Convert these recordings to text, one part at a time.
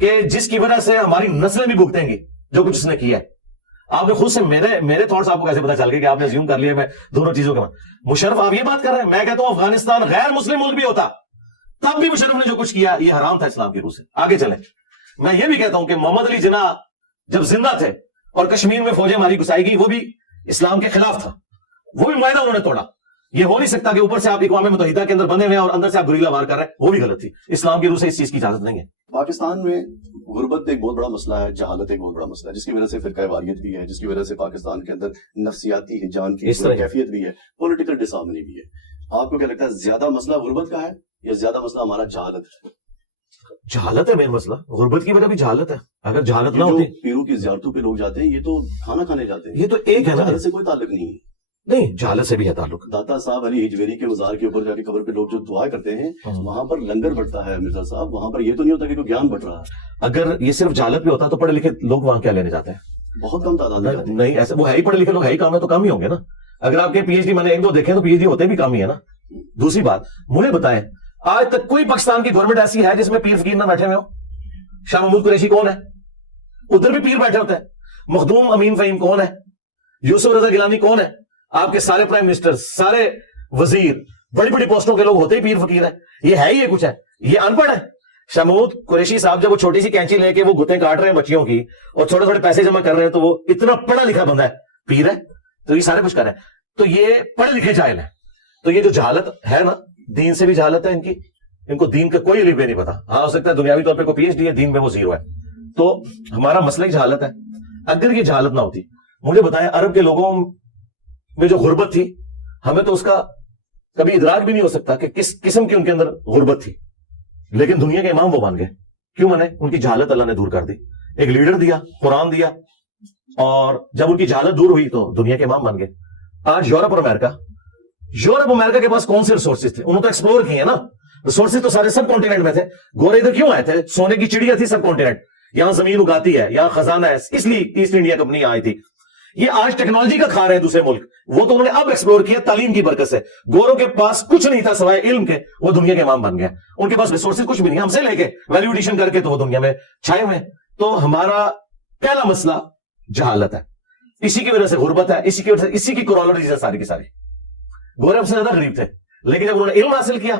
کہ جس کی وجہ سے ہماری نسلیں بھی بھگتیں گی جو کچھ اس نے کیا ہے. آپ نے خود سے میرے تھاٹس آپ کو کیسے پتا چل گئے کہ آپ نے زیوم کر لیا میں دونوں چیزوں کے بعد؟ مشرف آپ یہ بات کر رہے ہیں. میں کہتا ہوں افغانستان غیر مسلم ملک بھی ہوتا تب بھی مشرف نے جو کچھ کیا یہ حرام تھا اسلام کی روح سے. آگے چلیں. میں یہ بھی کہتا ہوں کہ محمد علی جناح جب زندہ تھے اور کشمیر میں فوجیں ہماری گھسائی گئی وہ بھی اسلام کے خلاف تھا, وہ بھی معاہدہ انہوں نے توڑا. یہ ہو نہیں سکتا کہ اوپر سے آپ اقوام متحدہ کے اندر بنے ہوئے اور اندر سے آپ گریلا وار کر رہے ہیں, وہ بھی غلط تھی. اسلام کی روح سے اس چیز کی اجازت نہیں ہے. پاکستان میں غربت ایک بہت بڑا مسئلہ ہے, جہالت ایک بہت بڑا مسئلہ ہے, جس کی وجہ سے فرقہ واریت بھی ہے, جس کی وجہ سے پاکستان کے اندر نفسیاتی ہجان کی کیفیت بھی ہے, پولیٹیکل ڈس ہارمنی بھی ہے. آپ کو کیا لگتا ہے زیادہ مسئلہ غربت کا ہے یا زیادہ مسئلہ ہمارا جہالت ہے؟ جہالت ہے مین مسئلہ. غربت کی وجہ بھی جہالت ہے. اگر جہالت نہ ہوتی, پیروں کی زیارتوں پہ لوگ جاتے ہیں, یہ تو کھانا کھانے جاتے ہیں, یہ تو ایک ہے نا, جہالت سے کوئی تعلق نہیں ہے. نہیں, جہالت سے بھی ہے تعلق. داتا صاحب علی ہجویری کے مزار کے اوپر جا کے قبر پہ لوگ جو دعا کرتے ہیں وہاں پر لنگر بڑھتا ہے مرزا صاحب, وہاں پر یہ تو نہیں ہوتا کہ کوئی گیان بڑھ رہا ہے. اگر یہ صرف جہالت پہ ہوتا تو پڑھے لکھے لوگ وہاں کیا لینے جاتے ہیں؟ بہت کم تعداد میں جاتے ہیں. نہیں, ایسا وہ ہے ہی پڑھے لکھے لوگ, ہے ہی کام ہے تو کم ہی ہوں گے نا. اگر آپ کے پی ایچ ڈی میں نے ایک دو دیکھے تو پی ایچ ڈی ہوتے بھی کام ہی ہے نا. دوسری بات, مجھے بتائیں آج تک کوئی پاکستان کی گورنمنٹ ایسی ہے جس میں پیر فقیر نہ بیٹھے ہوئے ہو؟ شاہ محمود قریشی کون ہے؟ ادھر بھی پیر بیٹھے ہوتے ہیں. مخدوم امین فہیم کون ہے؟ یوسف رضا گیلانی کون ہے؟ آپ کے سارے پرائم منسٹر, سارے وزیر, بڑی بڑی پوسٹوں کے لوگ ہوتے ہی پیر فقیر ہیں. یہ ہے ہی یہ کچھ ہے, یہ ان پڑھ ہے. شاہ محمود قریشی صاحب جب وہ چھوٹی سی کینچی لے کے وہ گتیں کاٹ رہے ہیں بچیوں کی اور تھوڑے تھوڑے پیسے جمع کر رہے ہیں تو وہ اتنا پڑھا لکھا بندہ ہے, پیر ہے, تو یہ سارے کچھ کر رہے ہیں. تو یہ پڑھے لکھے جاہل ہیں. تو یہ جو جہالت ہے نا, دین سے بھی جہالت ہے ان کی. ان کو دین کا کوئی علم نہیں پتا. ہاں ہو سکتا ہے دنیاوی طور پہ کوئی پی ایچ ڈی ہے, دین میں وہ زیرو ہے. تو ہمارا مسئلہ ہی جہالت ہے. اگر یہ جہالت نہ ہوتی, مجھے بتائیں عرب کے لوگوں میں جو غربت تھی, ہمیں تو اس کا کبھی ادراک بھی نہیں ہو سکتا کہ کس قسم کی ان کے اندر غربت تھی. لیکن دنیا کے امام وہ بن گئے. کیوں بنے؟ ان کی جہالت اللہ نے دور کر دی. ایک لیڈر دیا, قرآن دیا, اور جب ان کی جہالت دور ہوئی تو دنیا کے امام بن گئے. آج یورپ اور امریکہ کے پاس کون سے ریسورسز تھے؟ انہوں نے تو ایکسپلور کیے نا. ریسورسز تو سارے سب کانٹیننٹ میں تھے. گورے ادھر کیوں آئے تھے؟ سونے کی چڑیا تھی سب کانٹیننٹ, یہاں زمین اگاتی ہے, یہاں خزانہ ہے, اس لیے ایسٹ انڈیا کمپنی آئی تھی. یہ آج ٹیکنالوجی کا کھا رہے ہیں دوسرے ملک, وہ تو انہوں نے اب ایکسپلور کیا تعلیم کی برکت سے. گوروں کے پاس کچھ نہیں تھا سوائے علم کے, وہ دنیا کے امام بن گئے. ان کے پاس ریسورسز کچھ بھی نہیں, ہم سے لے کے ویلیو ایڈیشن کر کے تو وہ دنیا میں چھائے ہوئے. تو ہمارا پہلا مسئلہ جہالت ہے, اسی کی وجہ سے غربت ہے, اسی کی وجہ سے, اسی کی کورالریز ہے ساری کی ساری. گورے ہم سے زیادہ غریب تھے, لیکن جب انہوں نے علم حاصل کیا,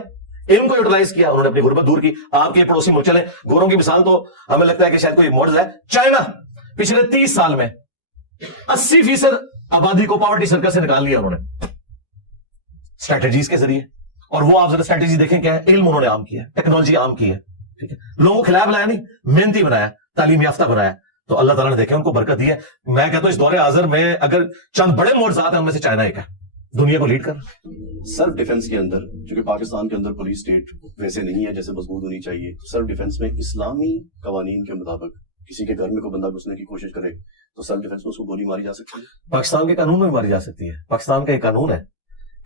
علم کو یوٹیلائز کیا, انہوں نے اپنی غربت دور کی. آپ کے پڑوسی ملک چلیں, گوروں کی مثال تو ہمیں لگتا ہے کہ شاید کوئی معجزہ ہے. چائنا پچھلے 30 سال میں 80% آبادی کو پاورٹی سرکل سے نکال لیا انہوں نے اسٹریٹجیز کے ذریعے. اور وہ آپ ذرا اسٹریٹجی دیکھیں کیا ہے. علم انہوں نے عام کیا, ٹیکنالوجی عام کی ہے, ٹھیک ہے, لوگوں کو خلاف لایا نہیں, محنتی بنایا, تعلیم یافتہ بنایا. تو اللہ تعالیٰ نے دیکھا ان کو برکت دی ہے. میں کہتا ہوں اس دور حاضر میں اگر چند بڑے معجزات ہیں ان میں سے چائنا ایک ہے, دنیا کو لیڈ کر. سیلف ڈیفنس کے اندر, چونکہ پاکستان کے اندر پولیس اسٹیٹ ویسے نہیں ہے جیسے مضبوط ہونی چاہیے, سیلف ڈیفنس میں اسلامی قوانین کے مطابق کسی کے گھر میں کوئی بندہ گھسنے کی کوشش کرے تو سیلف ڈیفنس میں اس کو گولی ماری جا سکتی ہے. پاکستان کے قانون میں ماری جا سکتی ہے. پاکستان کا ایک قانون ہے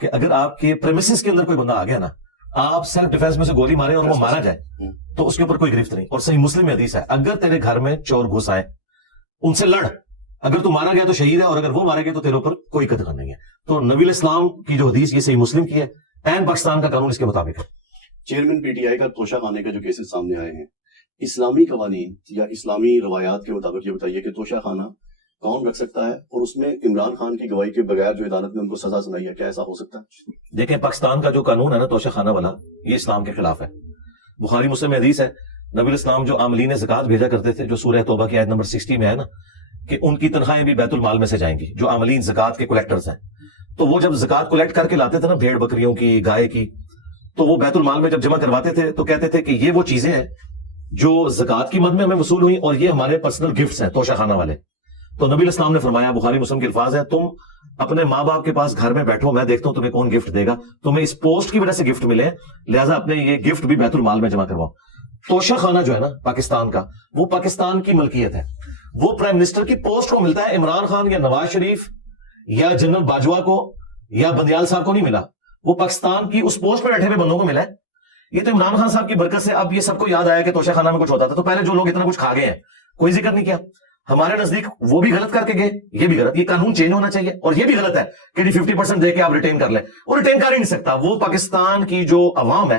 کہ اگر آپ کے پریمیسز کے اندر کوئی بندہ آ گیا نا, آپ سیلف ڈیفنس میں سے گولی مارے اور وہ مارا جائے تو اس کے اوپر کوئی گرفت نہیں. اور صحیح مسلم میں حدیث ہے, اگر تیرے گھر میں چور گھس آئے ان سے لڑ, اگر تو مارا گیا تو شہید ہے, اور اگر وہ مارے گئے تو تیرے اوپر کوئی قدر نہیں ہے. تو نبی الاسلام کی جو حدیث یہ صحیح مسلم کی ہے, این پاکستان کا قانون اس کے مطابق ہے. چیئرمین پی ٹی آئی کا توشہ خانے کا جو کیسز سامنے آئے ہیں, اسلامی قوانین یا اسلامی روایات کے مطابق یہ بتائیے کہ توشہ خانہ کون رکھ سکتا ہے, اور اس میں عمران خان کی گواہی کے بغیر جو عدالت نے ان کو سزا سنائی ہے, کیا ایسا ہو سکتا ہے؟ دیکھیں پاکستان کا جو قانون ہے نا توشہ خانہ والا, یہ اسلام کے خلاف ہے. بخاری مسلم میں حدیث ہے, نبی الاسلام جو عاملین زکات بھیجا کرتے تھے, جو سورہ توبہ کی آیت نمبر 60 میں ہے نا, کہ ان کی تنخواہیں بھی بیت المال میں سے جائیں گی, جو عاملین زکات کے کلیکٹرز ہیں. تو وہ جب زکات کلیکٹ کر کے لاتے تھے نا, بھیڑ بکریوں کی, گائے کی, تو وہ بیت المال میں جب جمع کرواتے تھے تو کہتے تھے کہ یہ وہ چیزیں ہیں جو زکات کی مد میں ہمیں وصول ہوئی, اور یہ ہمارے پرسنل گفٹس ہیں توشہ خانہ والے. تو نبی الاسلام نے فرمایا, بخاری مسلم کے الفاظ ہیں, تم اپنے ماں باپ کے پاس گھر میں بیٹھو, میں دیکھتا ہوں تمہیں کون گفٹ دے گا, تمہیں اس پوسٹ کی وجہ سے گفٹ ملے, لہٰذا اپنے یہ گفٹ بھی بیت المال میں جمع کرواؤ. توشہ خانہ جو ہے نا پاکستان کا, وہ پاکستان کی ملکیت ہے. وہ پرائم منسٹر کی پوسٹ کو ملتا ہے, عمران خان یا نواز شریف یا جنرل باجوہ کو یا بندیال صاحب کو نہیں ملا, وہ پاکستان کی اس پوسٹ پہ بیٹھے ہوئے بندوں کو ملا ہے. یہ تو عمران خان صاحب کی برکت سے اب یہ سب کو یاد آیا کہ توشہ خانہ میں کچھ ہوتا تھا, تو پہلے جو لوگ اتنا کچھ کھا گئے ہیں کوئی ذکر نہیں کیا. ہمارے نزدیک وہ بھی غلط کر کے گئے, یہ بھی غلط, یہ قانون چینج ہونا چاہیے. اور یہ بھی غلط ہے کہ 50% دے کے آپ ریٹین کر لیں, وہ ریٹین کر ہی نہیں سکتا. وہ پاکستان کی جو عوام ہے